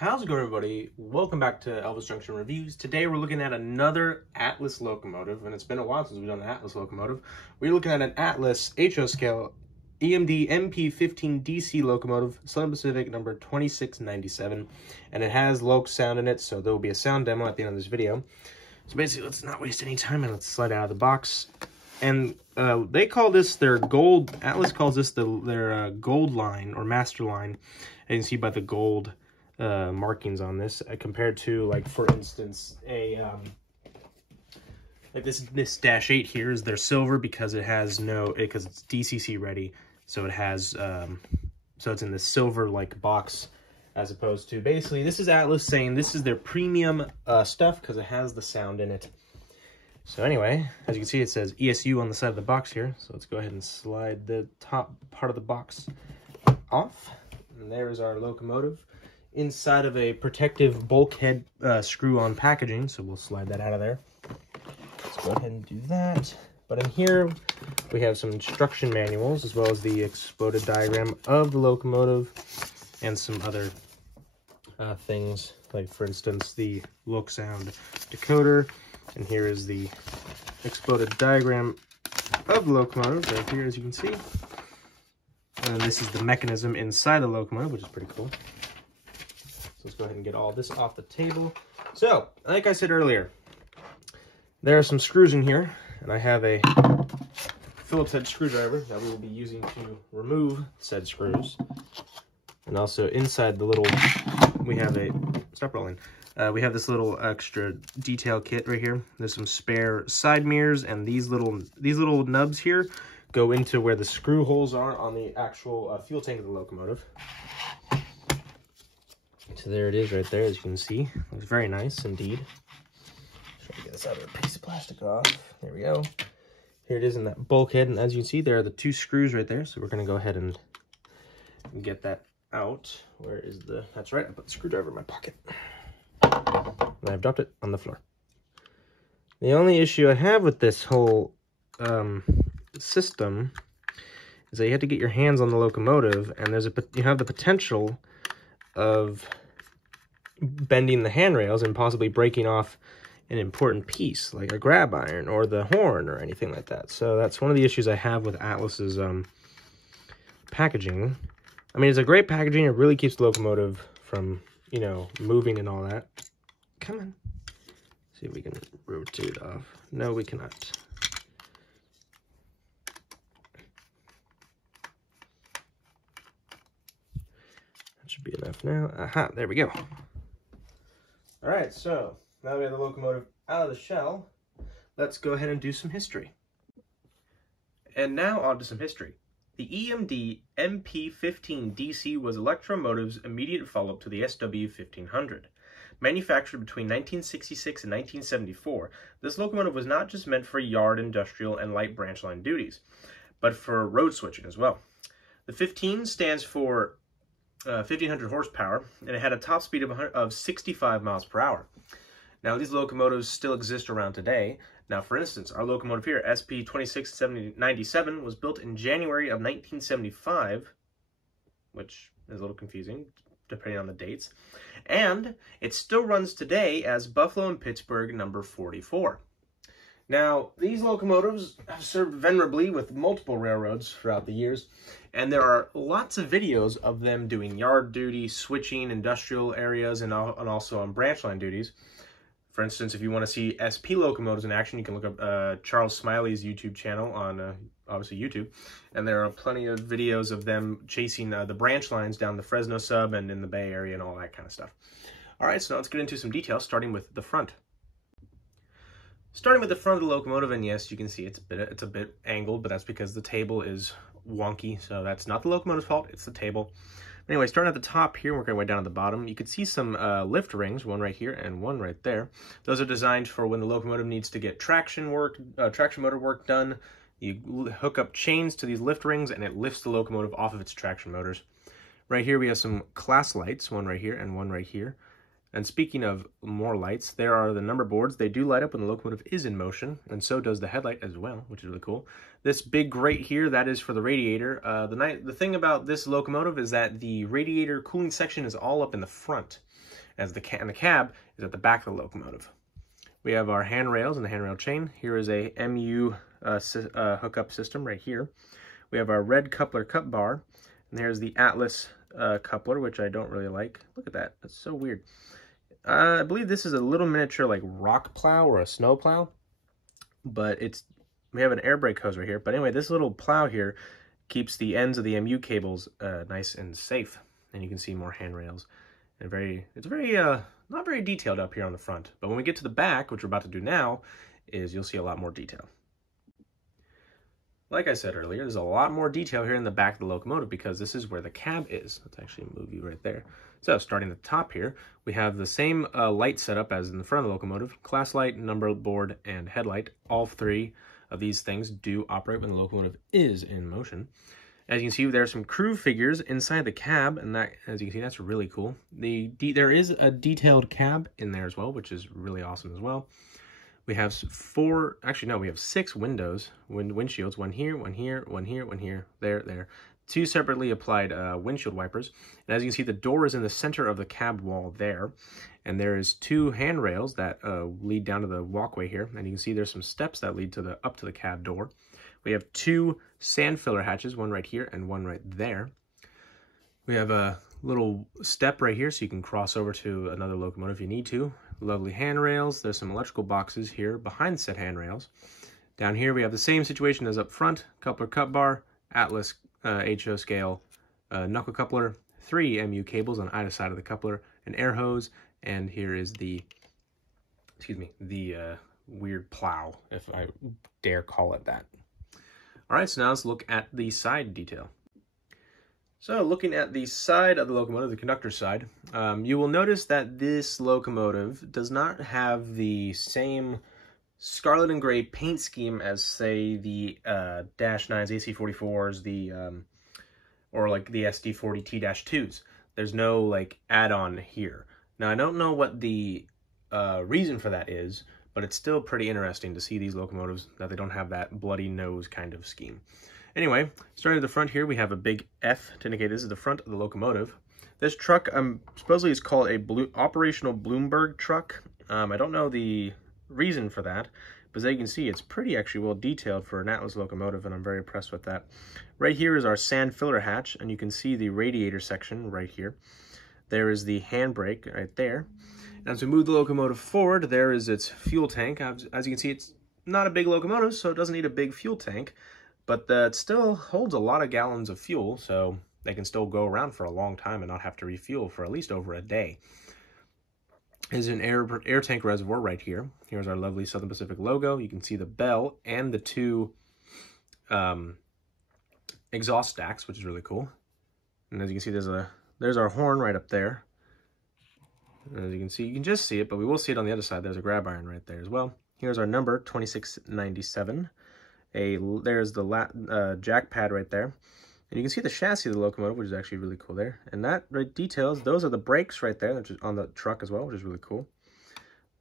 How's it going, everybody? Welcome back to Elvis Junction Reviews. Today we're looking at another Atlas locomotive, and it's been a while since we've done an Atlas locomotive. We're looking at an Atlas HO scale EMD MP15DC locomotive, Southern Pacific number 2697, and it has loc sound in it, so there will be a sound demo at the end of this video. So basically, let's not waste any time and let's slide out of the box. And they call this their gold, Atlas calls this their gold line or master line. And you can see by the gold markings on this compared to, like, for instance, like this -8 here is their silver because it has because it's DCC ready, so it has so it's in the silver like box, as opposed to basically this is Atlas saying this is their premium stuff because it has the sound in it. So anyway, as you can see, it says ESU on the side of the box here, so let's go ahead and slide the top part of the box off, and there's our locomotive inside of a protective bulkhead screw-on packaging, so we'll slide that out of there. Let's go ahead and do that. But in here, we have some instruction manuals, as well as the exploded diagram of the locomotive, and some other things, like, for instance, the loc sound decoder. And here is the exploded diagram of the locomotive, right here, as you can see. And this is the mechanism inside the locomotive, which is pretty cool. So let's go ahead and get all this off the table. So, like I said earlier, there are some screws in here, and I have a Phillips head screwdriver that we will be using to remove said screws. And also inside the little, we have a, stop rolling, we have this little extra detail kit right here. There's some spare side mirrors, and these little nubs here go into where the screw holes are on the actual fuel tank of the locomotive. So there it is right there, as you can see. Looks very nice indeed. Try to get this other piece of plastic off. There we go. Here it is in that bulkhead, and as you can see, there are the two screws right there. So we're going to go ahead and get that out. Where is the... That's right, I put the screwdriver in my pocket. And I've dropped it on the floor. The only issue I have with this whole system is that you have to get your hands on the locomotive, and you have the potential of bending the handrails and possibly breaking off an important piece, like a grab iron or the horn or anything like that. So that's one of the issues I have with Atlas's packaging. I mean, it's a great packaging. It really keeps the locomotive from, you know, moving and all that. Come on. See if we can rotate it off. No, we cannot. That should be enough now. Aha, there we go. All right, so now that we have the locomotive out of the shell, let's go ahead and do some history. And now on to some history. The EMD MP15DC was Electromotive's immediate follow-up to the SW1500. Manufactured between 1966 and 1974, this locomotive was not just meant for yard, industrial, and light branch line duties, but for road switching as well. The 15 stands for 1,500 horsepower, and it had a top speed of 65 miles per hour. Now, these locomotives still exist around today. Now, for instance, our locomotive here, SP2697, was built in January of 1975, which is a little confusing, depending on the dates. And it still runs today as Buffalo and Pittsburgh number 44. Now, these locomotives have served venerably with multiple railroads throughout the years, and there are lots of videos of them doing yard duty, switching industrial areas, and also on branch line duties. For instance, if you want to see SP locomotives in action, you can look up Charles Smiley's YouTube channel on, obviously, YouTube. And there are plenty of videos of them chasing the branch lines down the Fresno sub and in the Bay Area and all that kind of stuff. All right, so now let's get into some details, starting with the front. Starting with the front of the locomotive, and yes, you can see it's a bit angled, but that's because the table is wonky, so that's not the locomotive's fault, it's the table. Anyway, starting at the top here, working our way down at the bottom, you can see some lift rings, one right here and one right there. Those are designed for when the locomotive needs to get traction motor work done. You hook up chains to these lift rings, and it lifts the locomotive off of its traction motors. Right here, we have some class lights, one right here and one right here. And speaking of more lights, there are the number boards. They do light up when the locomotive is in motion, and so does the headlight as well, which is really cool. This big grate here, that is for the radiator. The thing about this locomotive is that the radiator cooling section is all up in the front. and the cab is at the back of the locomotive. We have our handrails and the handrail chain. Here is a MU hookup system right here. We have our red coupler cut bar, and there's the Atlas coupler, which I don't really like. Look at that, that's so weird. I believe this is a little miniature like rock plow or a snow plow, but we have an air brake hose right here. But anyway, this little plow here keeps the ends of the MU cables nice and safe, and you can see more handrails. And it's very not very detailed up here on the front, but when we get to the back, which we're about to do now, you'll see a lot more detail. Like I said earlier, there's a lot more detail here in the back of the locomotive because this is where the cab is. Let's actually move you right there. So starting at the top here, we have the same light setup as in the front of the locomotive: class light, number board, and headlight. All three of these things do operate when the locomotive is in motion. As you can see, there are some crew figures inside the cab, and that, as you can see, that's really cool. There is a detailed cab in there as well, which is really awesome as well. We have we have 6 windows, windshields, one here, one here, one here, one here, there. 2 separately applied windshield wipers. And as you can see, the door is in the center of the cab wall there. And there is 2 handrails that lead down to the walkway here. And you can see there's some steps that lead up to the cab door. We have 2 sand filler hatches, one right here and one right there. We have a little step right here so you can cross over to another locomotive if you need to. Lovely handrails. There's some electrical boxes here behind said handrails. Down here we have the same situation as up front: coupler cut bar, Atlas HO scale knuckle coupler, 3 MU cables on either side of the coupler, an air hose, and here is the weird plow, if I dare call it that. All right, so now let's look at the side detail. So looking at the side of the locomotive, the conductor's side, you will notice that this locomotive does not have the same scarlet and gray paint scheme as, say, the Dash 9s, AC44s, or like the SD40T-2s. There's no like add-on here. Now I don't know what the reason for that is, but it's still pretty interesting to see these locomotives that they don't have that bloody nose kind of scheme. Anyway, starting at the front here, we have a big F to indicate this is the front of the locomotive. This truck supposedly is called a operational Bloomberg truck. I don't know the reason for that, but as you can see, it's pretty actually well detailed for an Atlas locomotive, and I'm very impressed with that. Right here is our sand filler hatch, and you can see the radiator section right here. There is the handbrake right there. And as we move the locomotive forward, there is its fuel tank. As you can see, it's not a big locomotive, so it doesn't need a big fuel tank, but it still holds a lot of gallons of fuel, so they can still go around for a long time and not have to refuel for at least over a day. There's an air tank reservoir right here. Here's our lovely Southern Pacific logo. You can see the bell and the 2 exhaust stacks, which is really cool. And as you can see, there's our horn right up there. And as you can see, you can just see it, but we will see it on the other side. There's a grab iron right there as well. Here's our number, 2697. There's the jack pad right there. And you can see the chassis of the locomotive, which is actually really cool there. And that details, those are the brakes right there, which is on the truck as well, which is really cool.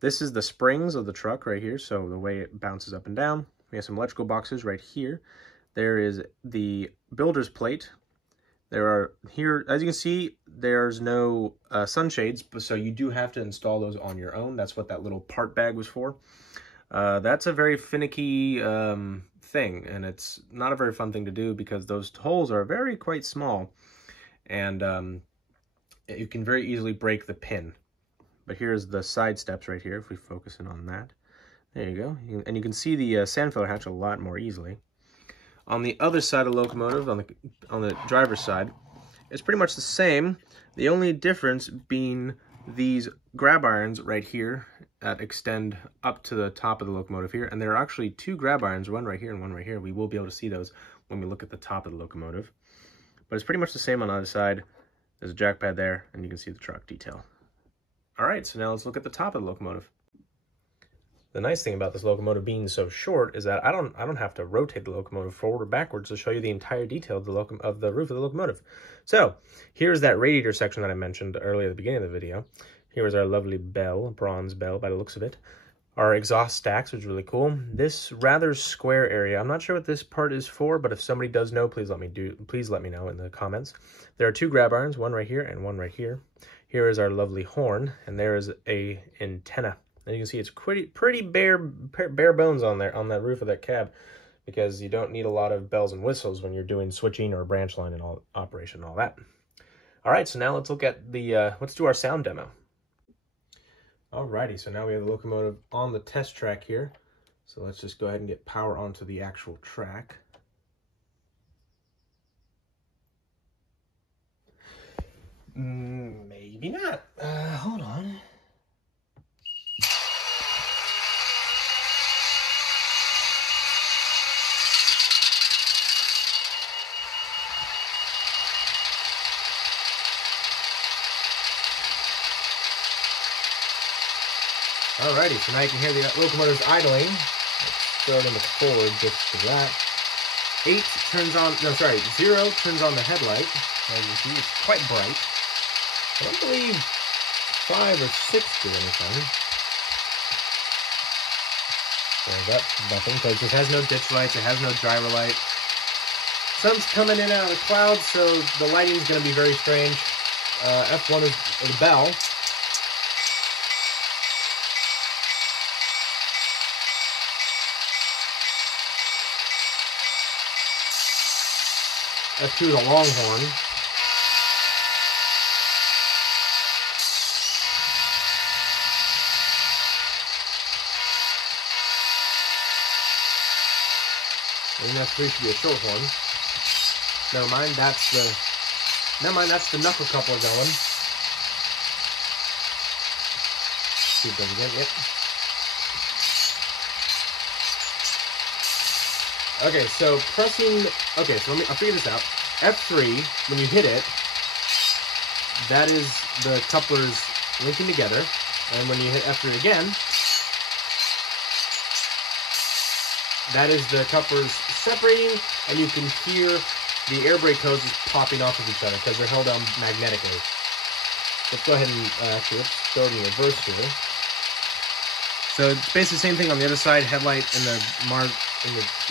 This is the springs of the truck right here, so the way it bounces up and down. We have some electrical boxes right here. There is the builder's plate. There are, here, as you can see, there's no sunshades, so you do have to install those on your own. That's what that little part bag was for. That's a very finicky thing, and it's not a very fun thing to do because those holes are quite small, and you can very easily break the pin. But here's the side steps right here, if we focus in on that. There you go. And you can see the sand filler hatch a lot more easily. On the other side of the locomotive, on the driver's side, it's pretty much the same. The only difference being these grab irons right here that extend up to the top of the locomotive here. And there are actually 2 grab irons, one right here and one right here. We will be able to see those when we look at the top of the locomotive. But it's pretty much the same on the other side. There's a jack pad there, and you can see the truck detail. All right, so now let's look at the top of the locomotive. The nice thing about this locomotive being so short is that I don't have to rotate the locomotive forward or backwards to show you the entire detail of the roof of the locomotive. So here's that radiator section that I mentioned earlier at the beginning of the video. Here is our lovely bell, bronze bell by the looks of it. our exhaust stacks, which is really cool. This rather square area, I'm not sure what this part is for, but if somebody does know, please let me know in the comments. There are 2 grab irons, one right here and one right here. Here is our lovely horn, and there is a antenna. And you can see it's pretty bare bones on there, on that roof of that cab, because you don't need a lot of bells and whistles when you're doing switching or branch line and all operation and all that. All right, so now let's look at the, let's do our sound demo. Alrighty, so now we have the locomotive on the test track here. So let's just go ahead and get power onto the actual track. Maybe not. Hold on. Alrighty, so now you can hear the locomotive's idling. Let's throw it in the forward just for that. 0 turns on the headlight. As you can see, it's quite bright. I don't believe 5 or 6 do anything. So that's nothing, because it has no ditch lights, it has no driver light. Sun's coming in out of the clouds, so the lighting's going to be very strange. F1 is the bell. F2 is a longhorn. And F3 should be a short horn. Never mind, that's the knuckle coupler going. See if it does again, yep. Okay, so I'll figure this out. F3, when you hit it, that is the couplers linking together. And when you hit F3 again, that is the couplers separating, and you can hear the air brake hoses popping off of each other because they're held on magnetically. Let's go ahead and let's throw it in reverse here. So it's basically the same thing on the other side. Headlight and the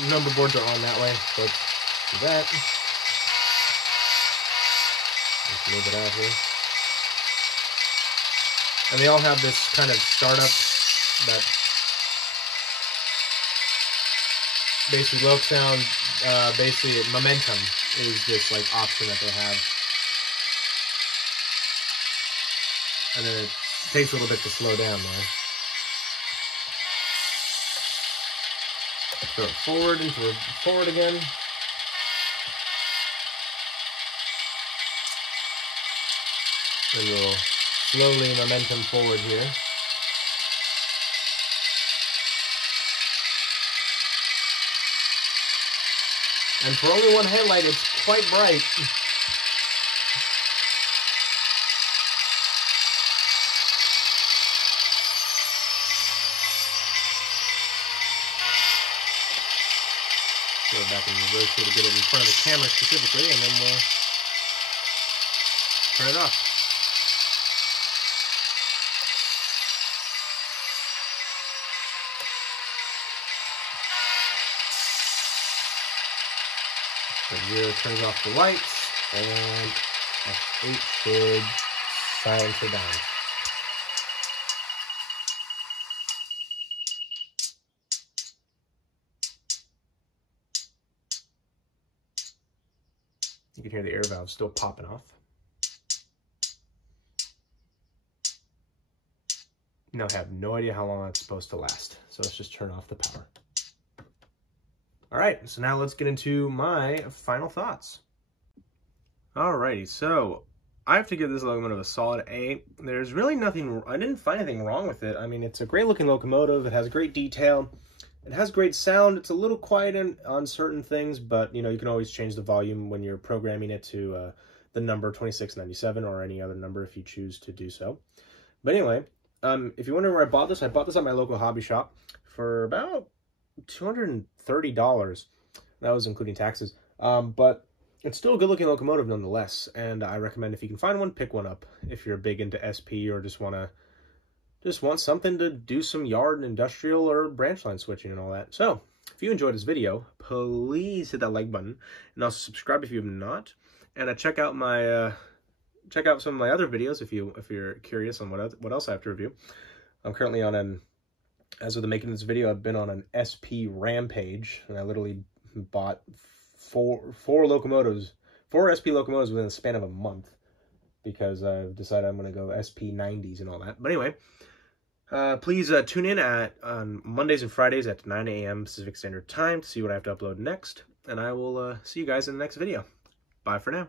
number boards are on that way. So let's do that. Let's move it out here. And they all have this kind of startup that basically low sound, basically momentum is this like option that they have. And then it takes a little bit to slow down there. Throw it forward into forward again. And we'll slowly momentum forward here. And for only one headlight, it's quite bright. Go back in reverse here to get it in front of the camera specifically, and then we'll turn it off. The rear turns off the lights, and F8 should silence her down. You can hear the air valve still popping off. Now I have no idea how long that's supposed to last, so let's just turn off the power. All right, so now let's get into my final thoughts. Alrighty, so I have to give this locomotive a solid A. There's really nothing, I didn't find anything wrong with it. I mean, it's a great looking locomotive. It has great detail. It has great sound. It's a little quiet on certain things, but you know, you can always change the volume when you're programming it to the number 2697 or any other number if you choose to do so. But anyway, if you're wondering where I bought this at my local hobby shop for about $230. That was including taxes. But it's still a good looking locomotive nonetheless, and I recommend if you can find one, pick one up if you're big into SP or just want to just want something to do some yard and industrial or branch line switching and all that. So if you enjoyed this video, please hit that like button and also subscribe if you have not. And check out my check out some of my other videos if you're curious on what else I have to review. I'm currently on as of the making of this video, I've been on an SP rampage, and I literally bought four SP locomotives within the span of a month, because I've decided I'm going to go SP90s and all that. But anyway, please tune in on Mondays and Fridays at 9 a.m. Pacific Standard Time to see what I have to upload next. And I will see you guys in the next video. Bye for now.